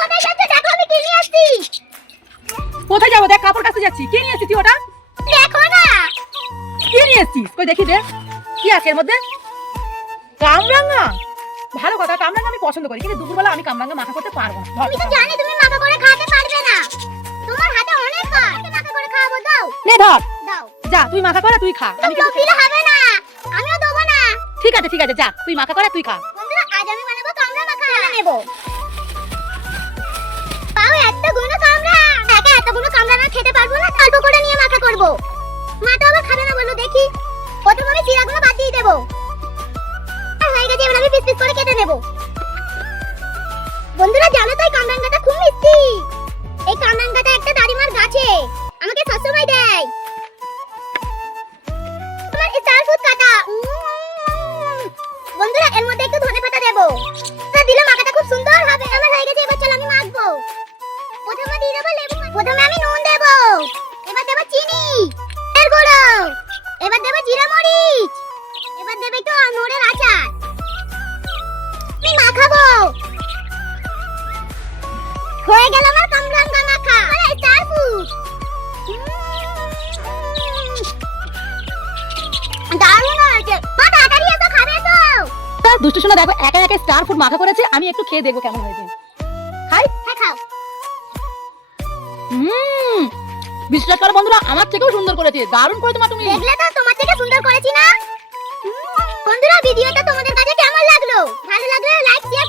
কোথায় যাচ্ছে দেখো, আমি কি নিয়ে আসছি। কোথায় যাবো? দেখ কাপড় কাচতে যাচ্ছি। কি নিয়ে এসেছিস ওটা? দেখো না। কি নিয়ে এসেছিস? কই দেখি দে। কি আছে এর মধ্যে? কামরাঙা। ভালো কথা, কামরাঙা আমি পছন্দ করি, কিন্তু দুপুরবেলা আমি কামরাঙা মাখা করতে পারবো না। আমি তো জানি তুমি মাখা করে খাওয়াতে পারবে না, তোমার হাতে অনেক কাজ। মাখা করে খাওয়াবো, দাও নে ধর। দাও। যা তুই মাখা কর, তুই খা। আমি আমি কিন্তু দিলে হবে না, আমিও দেবো না। ঠিক আছে যা তুই মাখা কর, তুই খা। বন্ধুরা আজ আমি বানাবো কামড়া মাখা। নেব পাও এতগুলো কামড়া, একা এতগুলো কামড়া না খেতে পারবো না, অল্প করে নিয়ে মাখা করব। মা তো আবার খাবে না বললো, দেখি প্রথমে আমি চিরাগুলো বাদ দিয়ে দেবো। আর হয়ে গেছে, এবার আমি পিস পিস করে কেটে নেব। বন্ধুরা জানো তো এই কামরাঙ্গাটা খুব মিষ্টি। এই কামরাঙ্গাটা একটা দাদিমার গাছে আমাকে সবসময় দেয়। তোমার স্টার ফুড কাটা। বন্ধুরা এর মধ্যে একটু ধনেপাতা দেব, তা দিলে মাখাটা খুব সুন্দর হবে। আমার হয়ে গেছে, এবার চল আমি মাখবো। প্রথমে দিয়ে দেব লেবু, প্রথমে আমি নুন দেব, এবার দেব চিনি, এর গুঁড়ো, এবার দেব জিরা মরিচ, এবার দেব একটু আমড়ের আচার। আমি মাখাবো। হয়ে গেল আমার কামরাঙ্গা মাখা, আরে স্টার ফুড। দারুণ হয়েছে। মা তাড়াতাড়ি এসো, খাবে তো। দুষ্টু শোনা দেখো, একা একা স্টার ফুড মাখা করেছে। আমি একটু খেয়ে দেখবো কেমন হয়েছে। খাই। হ্যাঁ খাও। বিশ্বাস করো বন্ধুরা, আমার থেকেও সুন্দর করেছে। দারুণ করেছো মা তুমি। দেখলে তো, তোমার থেকে সুন্দর করেছি না? বন্ধুরা ভিডিওটা তোমাদের কাছে কেমন লাগলো? ভালো লাগলে লাইক শেয়ার